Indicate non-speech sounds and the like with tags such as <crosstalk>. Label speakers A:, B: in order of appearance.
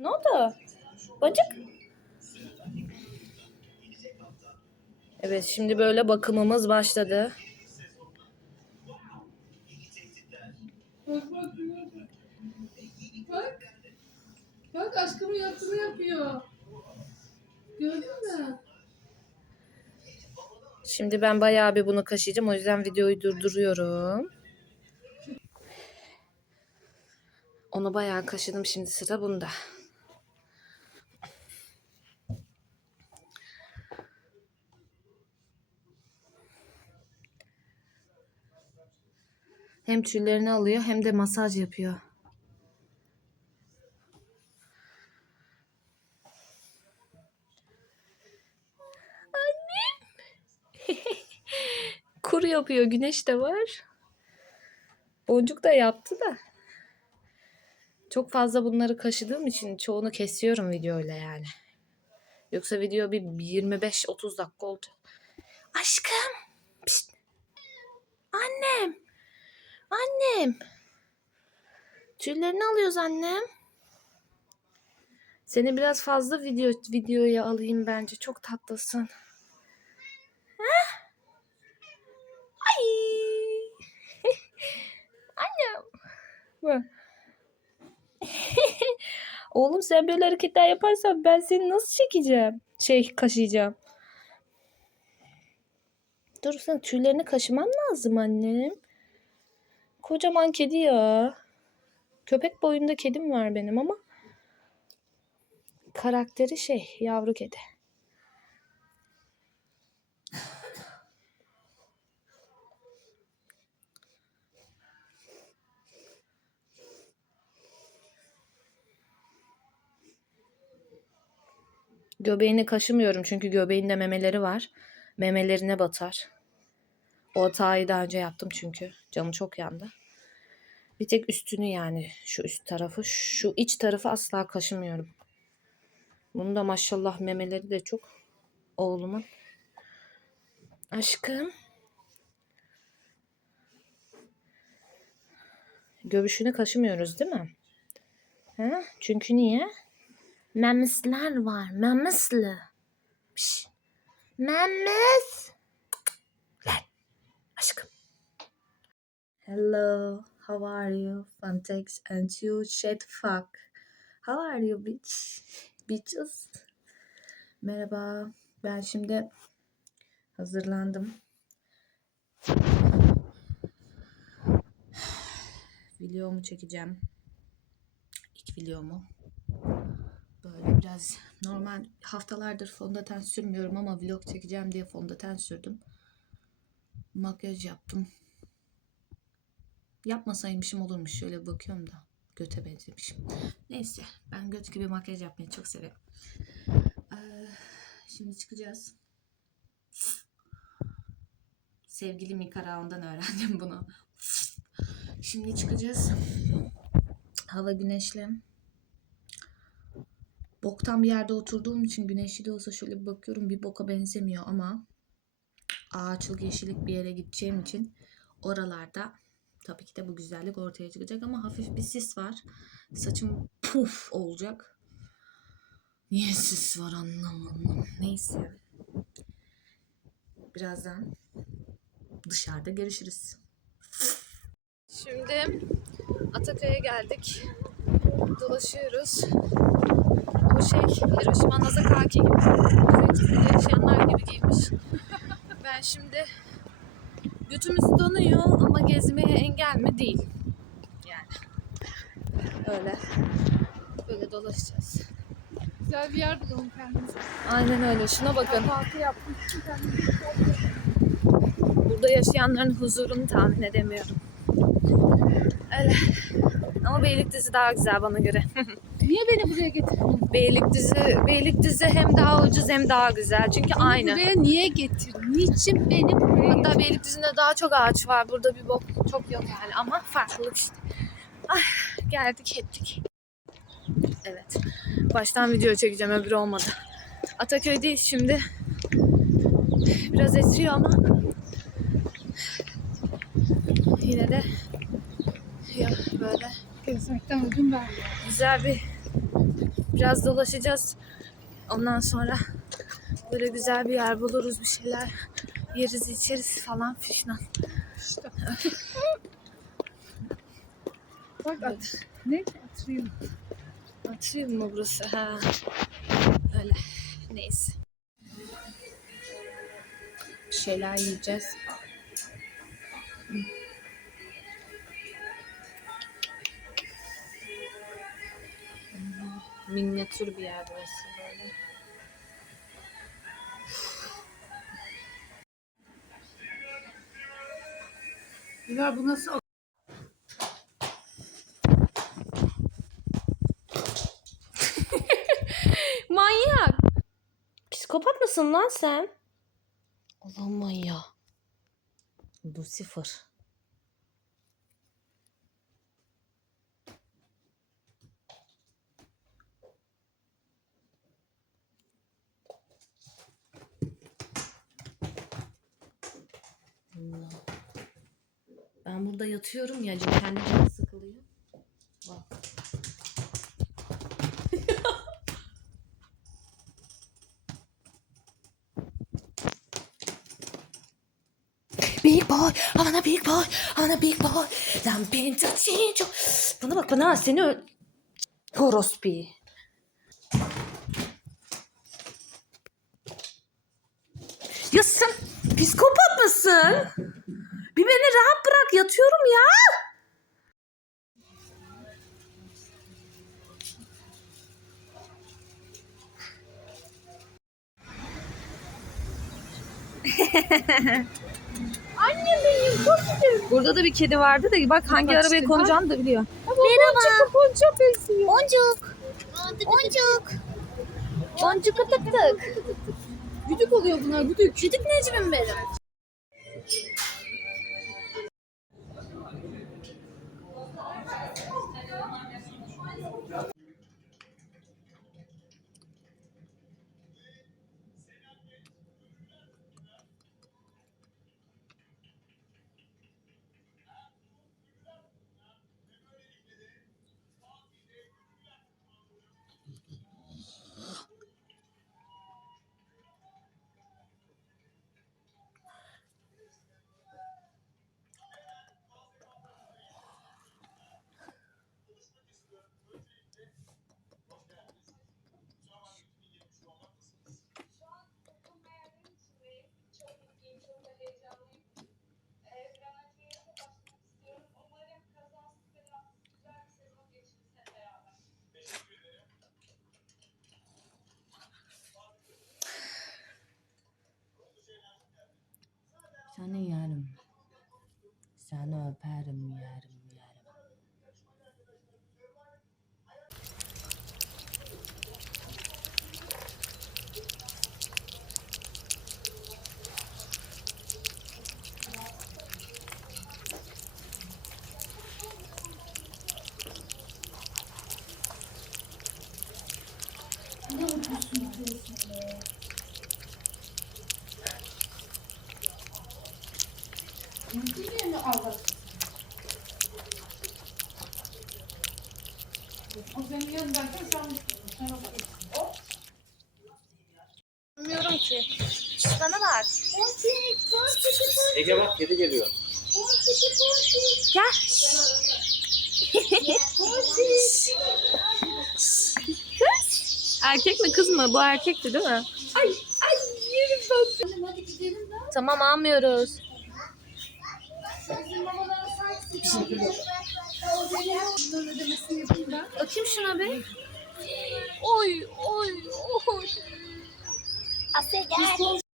A: Ne oldu? Bacık. Evet şimdi böyle bakımımız başladı.
B: Bak bak. Aşkımın yaptığını yapıyor. Gördün mü?
A: Şimdi ben bayağı bir bunu kaşıyacağım. O yüzden videoyu durduruyorum. Onu bayağı kaşıdım. Şimdi sıra bunda. Hem tüllerini alıyor hem de masaj yapıyor. <laughs> Kuru yapıyor. Güneş de var. Boncuk da yaptı da. Çok fazla bunları kaşıdığım için çoğunu kesiyorum videoyla yani. Yoksa video bir 25-30 dakika oldu. Aşkım. Pişt. Annem. Annem. Tüllerini alıyoruz annem. Seni biraz fazla video videoya alayım bence. Çok tatlısın. Ay. <laughs> Annem. Oğlum sen böyle hareketler yaparsan ben seni nasıl çekeceğim? Şey kaşıyacağım. Dur sen tüylerini kaşıman lazım annem. Kocaman kedi ya. Köpek boyunda kedim var benim ama karakteri şey yavru kedi. Göbeğini kaşımıyorum çünkü göbeğinde memeleri var. Memelerine batar. O hatayı daha önce yaptım çünkü. Canı çok yandı. Bir tek üstünü yani şu üst tarafı. Şu iç tarafı asla kaşımıyorum. Bunun da maşallah memeleri de çok oğlumun. Aşkım. Göbüşünü kaşımıyoruz değil mi? Ha? Çünkü niye? Memesler var. Memesli. Piş. Memes. Lan. Aşkım. Hello. How are you? Fantex and you shit fuck. How are you bitch? Bitches. Merhaba. Ben şimdi hazırlandım. Videomu çekeceğim. İlk videomu. Böyle biraz normal haftalardır fondöten sürmüyorum ama vlog çekeceğim diye fondöten sürdüm. Makyaj yaptım. Yapmasaymışım olurmuş. Şöyle bakıyorum da göte benzemişim. Neyse ben göt gibi makyaj yapmayı çok severim. Ee, şimdi çıkacağız. Sevgili Mika Raon'dan öğrendim bunu. Şimdi çıkacağız. Hava güneşli. Boktan bir yerde oturduğum için güneşli de olsa şöyle bir bakıyorum bir boka benzemiyor ama ağaçlık yeşillik bir yere gideceğim için oralarda tabii ki de bu güzellik ortaya çıkacak ama hafif bir sis var. Saçım puf olacak. Niye sis var anlamadım. Neyse. Birazdan dışarıda görüşürüz. Şimdi Ataköy'e geldik. Dolaşıyoruz. Bu şey Hiroşima Nagasaki gibi. Yaşayanlar gibi giymiş. <laughs> Ben şimdi götümüz donuyor ama gezmeye engel mi değil. Yani öyle böyle dolaşacağız.
B: Güzel bir yer bulalım kendimize.
A: Aynen öyle. Şuna bakın.
B: Kahvaltı.
A: Burada yaşayanların huzurunu tahmin edemiyorum. Öyle. Ama Beylikdüzü daha güzel bana göre. <laughs>
B: Niye beni buraya getirdin?
A: Beylikdüzü, Beylikdüzü hem daha ucuz hem daha güzel. Çünkü aynı.
B: Buraya niye getirdin? Niçin beni buraya
A: Hatta? Beylikdüzü'nde daha çok ağaç var. Burada bir bok çok yok yani ama farklılık işte. Ah, geldik ettik. Evet. Baştan video çekeceğim öbürü olmadı. Ataköy'deyiz şimdi. Biraz esiyor ama yine de ya böyle
B: Gezmekten ödün ver.
A: güzel bir Biraz dolaşacağız. Ondan sonra böyle güzel bir yer buluruz bir şeyler. Yeriz içeriz falan fişman.
B: İşte. Bak at. Ne? Atayım.
A: Atayım mı burası? Ha. Öyle. Neyse. Bir şeyler yiyeceğiz. Minyatür bir yer burası böyle.
B: Güzel bu nasıl <laughs>
A: Manyak. Psikopat mısın lan sen? Allah'ım manyağı. Lucifer. Burada yatıyorum ya kendi canı sıkılıyor. Bak. <laughs> Big boy, I wanna big boy, I wanna big boy. Lan benim taçinco. Bana bak bana seni öl... Horospi. Ya sen psikopat mısın? Bir beni rahat bırak yatıyorum ya. <laughs>
B: Anne benim çok
A: Burada da bir kedi vardı da bak hangi
B: Bak
A: arabaya konacağını da biliyor.
B: Merhaba. Boncuğa benziyor.
A: Boncuk. Boncuk. Boncuk tık tık.
B: Güdük oluyor bunlar güdük.
A: Güdük Necmim benim. Seni yerim. Seni öperim yerim yerim.
B: O senin yanındayken sen
A: Bilmiyorum ki. Bana bak.
C: Ege bak kedi geliyor.
A: Gel. <laughs> <laughs> Erkek mi kız mı? Bu erkekti değil mi?
B: Ay ay yerim ben. Hadi gidelim.
A: Tamam almıyoruz. Bakayım şuna bir.
B: Oy oy oy.
D: Asya gel.